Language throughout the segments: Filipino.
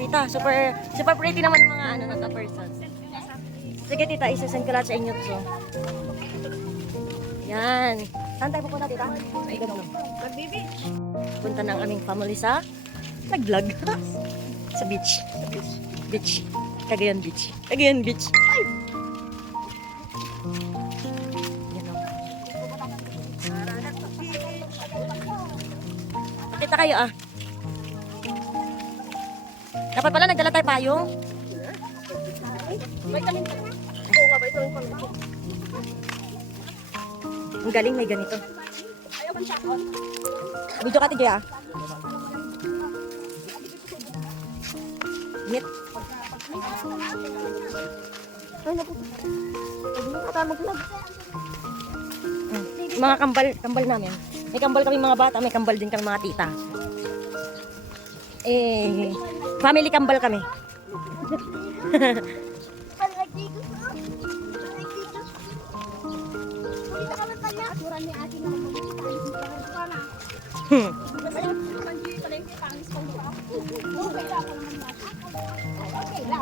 Tita, super pretty naman ng mga ano na person. Sige tita, isasend ko lahat sa inyo to. Yan. Saan tayo pupunta tita? Mag-beach. Punta ng aming family sa nag-vlog. Sa beach. Beach. Cagayan Beach. Cagayan Beach. Ay! Yan o. Pakita kayo ah. Dapat pala nagdala tayo payong. May kami. Oo nga ba ito yung pamilya? Ang galing may ganito. Ayaw kang sakot. Video ka tigay ah. Ngit. Ay, naku. Pwede mo ka mag-vlog. Mga kambal namin. May kambal kami mga bata, may kambal din kami mga tita. Family kambal kami.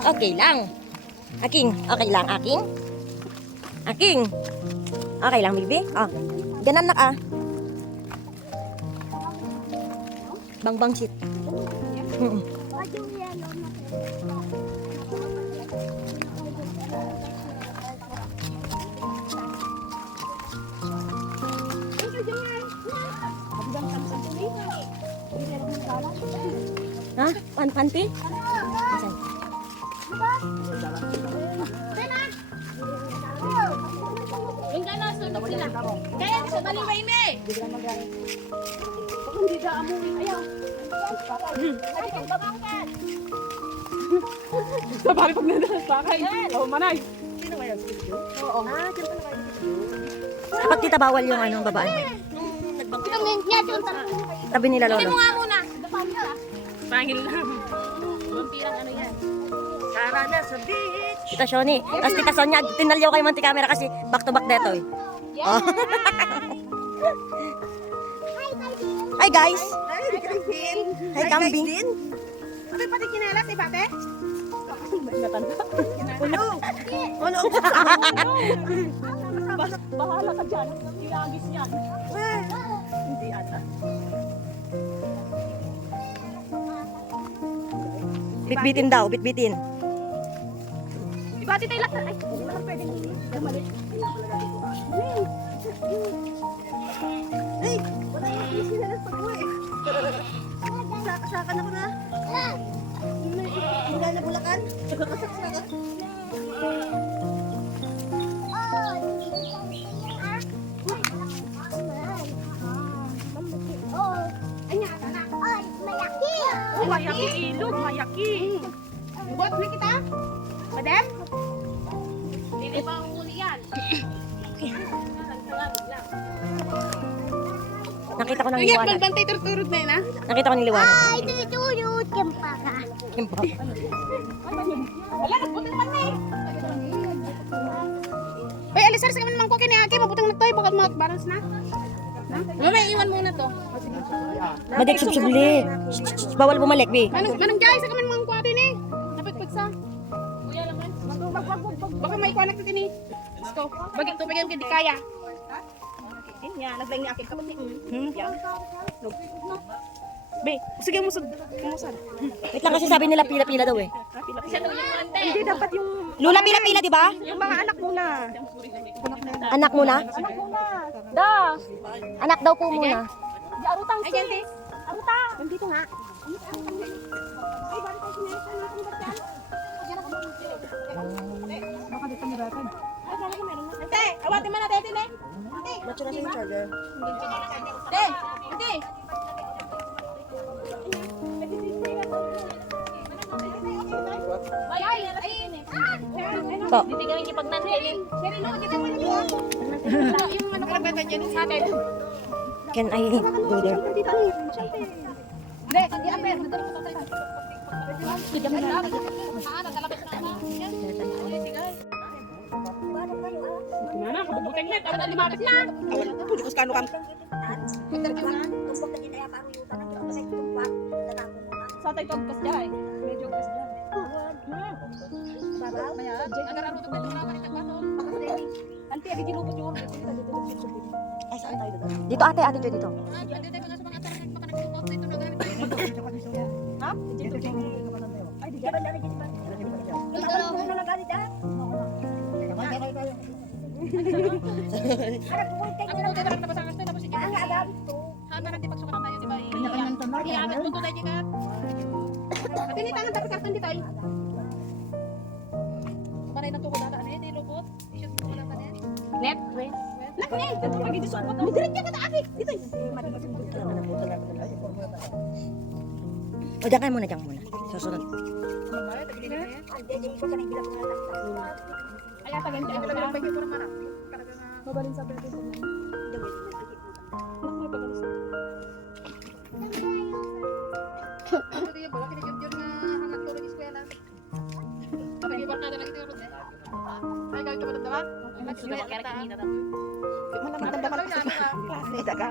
Okay lang. Aking, okay lang, aking. Aking. Okay lang, baby. Oh. Ganan nak ah. Bang shit. Ha? Panty? Asan? Yung gano'n, sunog sila. Kaya sa baliway na eh. Hindi ka amuin. Ayaw. Ay, kang babangkat. Sa bali pag nadalas sa akin. Oo, manay. Sino ba yun? Oo. Ah, dyan pala kayo. Dapat kita bawal yung anong babae. Itong niya, yung Tabi nila Hindi lolo. mo nga muna. Pangil lang. Vampirang ano yan. Tara na sa beach. Tita Shoni. Tapos Tita Sonia, tinalyaw kayo manti camera kasi back to back deto eh. Oh. Hi guys. Hi kambing. Ano pati kinelas eh, bate? Ano? Bahala ka dyan. Ilagis yan. Hindi ata. Bitbitin daw, bitbitin. Ibati tayo lahat. Ay, hindi mo lang pwedeng gamali. Hey, wala yung kinelas pag-uwi. Saka na ko na. Hindi na Bulacan. Saka. Mayaki ilog, mayaki. Buat na kita? Madam? Hindi pa ang huli yan. Nakita ko ng Ingat, liwanag. magbantay turturod na yun ha? Nakita ko ng liwanag. Ay, tutulog yung paka. Wala, nagbuti naman na eh. Uy, alisar sa kami naman ko kiniaki. Mabutang na tayo, baka mag-balance na. Mamaya, iwan muna to. Madik subsubli. Bawal bumalik, Bi. Manang jay sa kami naman ko atin eh. Napagpag sa. Kuya lang man. Baka may kuanak na kini. Let's go. Bagay tubig yung hindi kaya. Yan, naglaing ni akin. Kapag ni yan. Be, sige mo sa. Wait lang kasi sabi nila pila-pila daw eh. Hindi dapat yung Lula pila-pila, di ba? mga anak muna. Anak muna? Anak muna. Da. Anak daw po muna. Di arutang si. Aruta. Nandito nga. Ay, balik tayo sinesa natin ba yan? Baka dito niratan. Ay, sana ko meron na. Ate, awatin mo na tayo din eh. Ate. Macho na sa charger. Ate. Ate. Ay, ay. To. Titigawin niyo pag nandiyan. Sereno, dito mo na yun. Yung ano ka ba dyan sa atin? Can I go there? Hindi, hindi aper. Madali ko tayo. Hindi kami na. Nagalabas na na. Mana, kabubuteng na. Tara na limapit na. Pwede ko skano kam. Sa Satay to kas dyan. Medyo kas dyan. Maya, agar-aro to pwede naman itagbato. Anti, agi ginupot yung order. Ay, saan tayo dito? Dito ate, ate Joy, dito. Pwede tayo mga sa mga asaran ng pagkanagpapot ito na gamit. Ha? Ay, di jalan dari kita. Ako mo tayo na pasangas tayo tapos sige. Hana nang dipagsukan tayo, di ba? Iamit mo to tayo ka. Pili tangan dapat karton dito ay. Panay na to ko data ano eh, lupot. Issues mo lang tayo. Net. Nak ne. Pagi disupot. Diretso ka ta aki. Dito. O, diyan kayo muna, diyan muna. Susunod. Ay, tagan tayo lang pagi ko naman. Mabalin sa pwede ko. Ano diyan ba? Kinijud nga hangat ko rin eskwela. Kapag iba ka na lang ito yung rodne. Ay, gawin ka ba dandaman? Sudah kaya kanina ta. Malamang dandaman ko sa klase daga.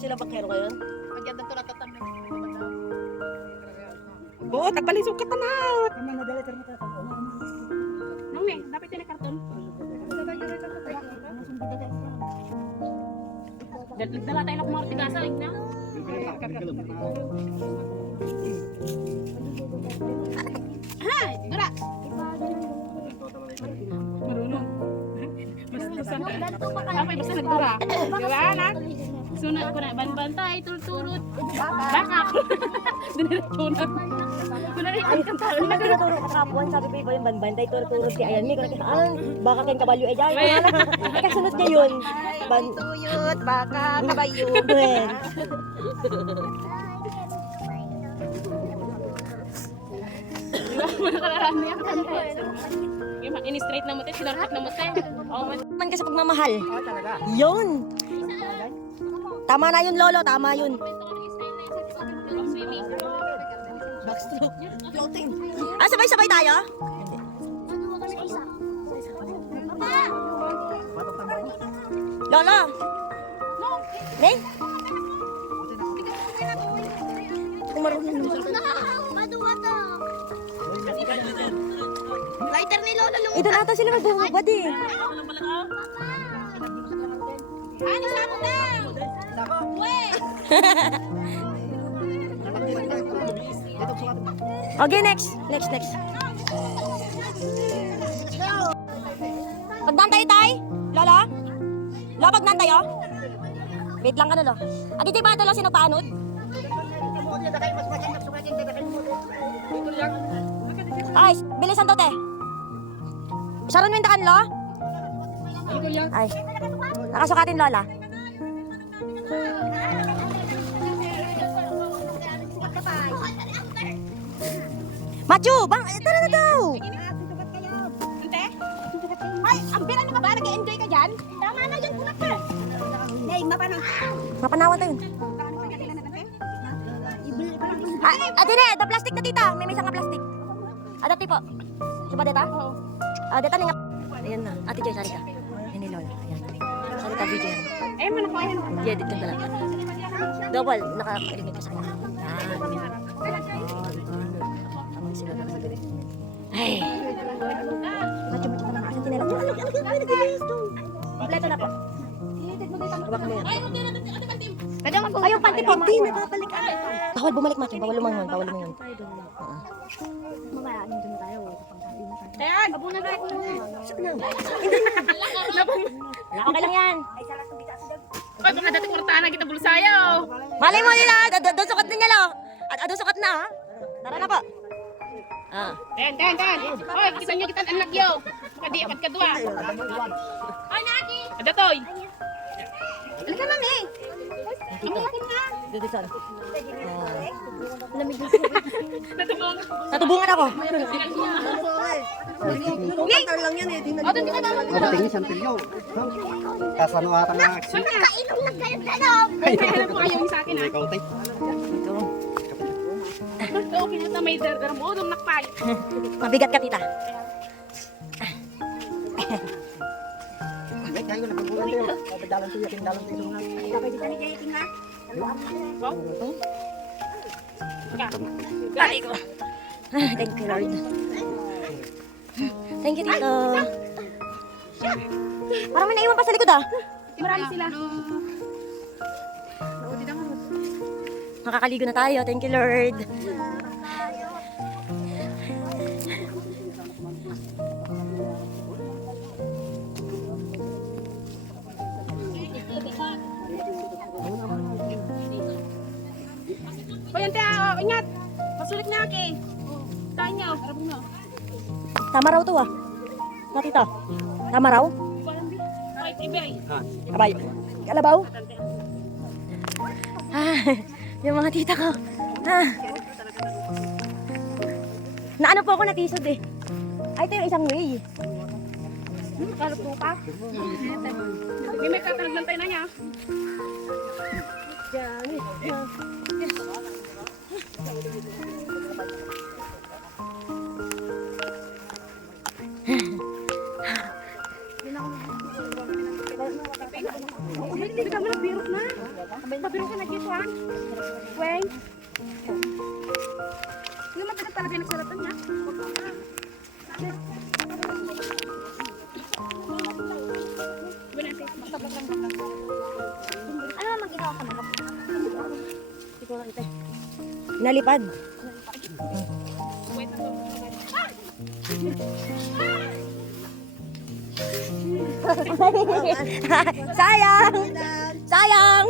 Sila bakero kayo? Pagyan danto lang tatamay. Oo, tagbalisog ka tanawat. Nang eh, dapat yan karton. Dala tayo ng kumorti gasa, rin na. Ay, dura. Marunong. Basta nagdura. Diba, anak? Sunod ko na, banbantay, tulturot. Baka ako. Diniretsunan. Kunari, ang kantaro. Hindi na turo ka kapuan, sabi ko iba yung banbantay, turo-turo si Ayan. May kitaan, baka kayong kabalyo ay dyan. Ay, kasunod niya yun. Tuyot, baka, kabayo. Diba, manakaraan mo yan kanta. In-straight na mo tayo, sinarkat na mo tayo. Man kasi pagmamahal. Yun. Tama na yun, Lolo. Tama yun. Backstroke. Floating. Ah, sabay-sabay tayo? Lolo. Neng? Kung marunong mo. Lighter ni Lolo nung Ito nata sila magbubad eh. Ano sa mo na? Okay, next. Next. Pagdan tayo, tay? Lolo? Lolo, pagdan tayo? Wait lang ka na, lo. Adi, di ba ito lang sinapaanod? Ay, bilisan to, te. Sharon mo yung dakan, lo? Ay, nakasukatin, Lola. Machu, bang, tara na daw. Ante? Ay, ang pera nyo ka ba? Nag-enjoy ka dyan? Tama na yan, punak ka. Nay, mapano? Mapanawan tayo. Ate ne, da plastic na tita. May isang nga plastic. Ada tipo. Coba deta? Oo. Deta ning. Ayan na. Ate Joy, sari ka. Ayan ni Lola. Ayan. Sari ka video yan. Eh, mana ko ayan. I-edit ka talaga. Double. Naka-edit ka sa kanya. Ay. Macho ka naman. Asan tinela? Kompleto na po. Hawak mo yan. Pwede mo Ay, yung panty po. Hindi, nakabalik ka. Bawal bumalik, Macho. Bawal lumangon. Bawal lumangon. Ayan, abuna tayo. Okay lang yan. Ay, baka dati kwartahan kita bulsayo. Malay mo nila. Doon sukat na niya, lo. At doon sukat na, ha? Tara na po. Ten. Hoy, kita nyo kita anak yo. Kadi apat kadua. Ay, naki. Ada toy. Alika na ni. Dito saan? Natubong. Natubungan ako. Kumantar lang yan eh. Di na O, doon ka naman. Pagdating sa Antilio. Kasano ata nga aksi. kainom na kayo danom. Ay, meron po kayo sa akin ha. Ikaw tayo. Okay na may dargar mo. Doon nakpay. Mabigat ka, tita. Ay, kaya ko nagpagulan tayo. Pagdalan tayo, tindalan tayo. Ay ko. Thank you, Lord. Thank you, Tito. Parang may naiwan pa sa likod ah. Marami sila. Makakaligo na tayo. Thank you, Lord. O yan, Tia. Oh, ingat. Masulit na, Aki. Tahan niyo. Arabong na. Tama raw to ah. Natita. Tama raw? Ay, ibay. Abay. Kalabaw? Ah, yung mga tita ko. Ah. Naano po ako natisod eh. Ay, ito yung isang way. Kalap po pa. May kakalaglan na niya. Hindi kami nabirot na. Pabirot ka na dito, ha? Weng. Hindi naman talaga yung nagsaratan niya. Ano naman ginawa ka naman? Nalipad. Sayang! Sayang!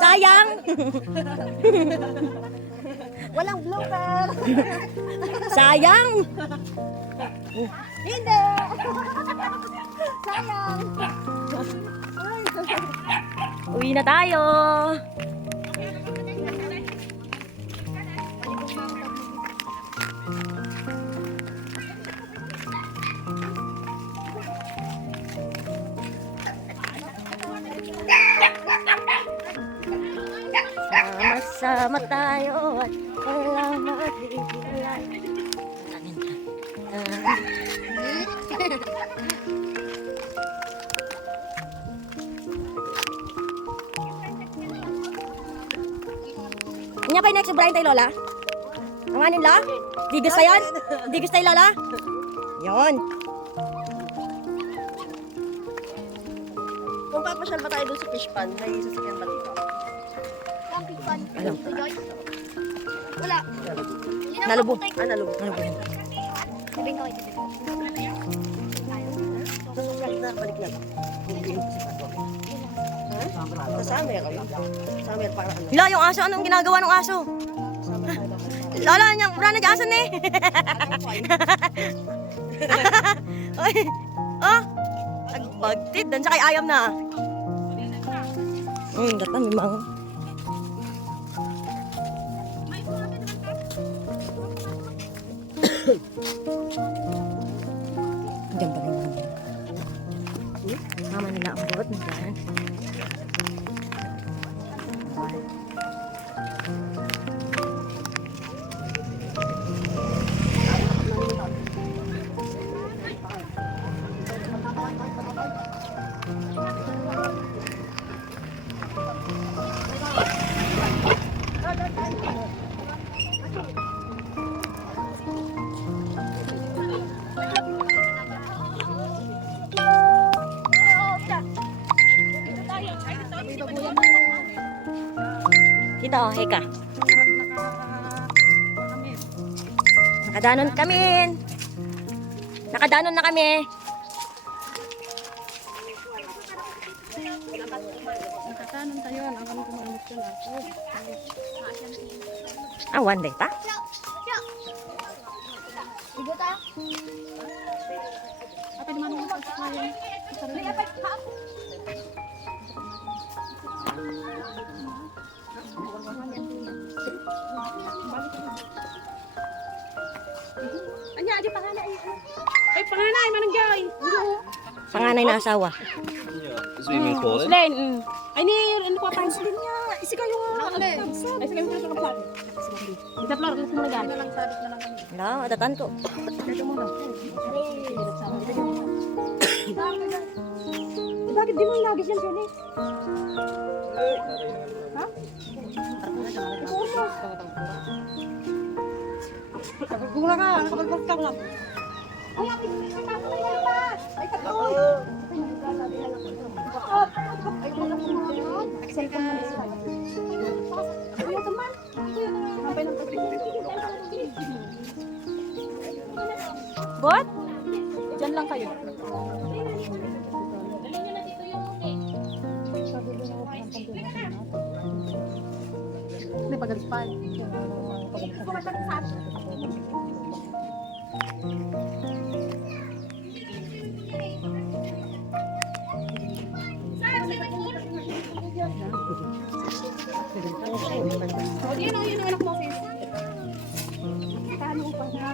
Sayang! Walang blooper. Sayang! Hindi. Uwi na tayo! Sama-sama tayo at walang maghihiwalay. Kanya pa yung next Brian tayo, Lola? Ang anin la? Digos tayo? Digos tayo, Lola? Yun. Kung papasyal ba tayo doon sa fish pond, may sasakyan ba dito? Camping pan. Ano? Wala. Nalubog. Nalubog. Nalubog. Sabing ko ito. Balik na. Sa summer. Summer para ano? Lola, yung aso, anong ginagawa ng aso? Lola, wala na dyan asan eh. Ay, oh, nagbagtid. Dan sa kay ayam na. Gata, mimang. Diyan pa rin namin. Mama nila ang bot. Diyan. Kita oh, heka. Nakadanon kami. Nakadanon na kami. Nakatanon tayo. Ang kami kumalimot ko na. Ah, one day pa? Igo ta. Apa di mana kita sekalian? Anya, aja panganay. Ay, panganay, manang jay. Panganay na asawa. Swimming pool? Len, ay ni, ano ko pa slim niya. Isi kayo nga. Ay, sige mo sa kapal. Isa flor, gusto mo na gan. Wala, adatan ko. Bakit di mo nagis yan, Jenny? Ha? Gula ka, nakapagpagkak lang. Ay, ate, nakapasok na yan ba? Ay, tatlo. Ay, wala ko mga. Nag-cellphone na sila. Kuya, teman. Kuya, nakapay ng tubig. Bot? Diyan lang kayo. Hindi pag-agspan. O, yun ang anak mo, sis. Talo pa na.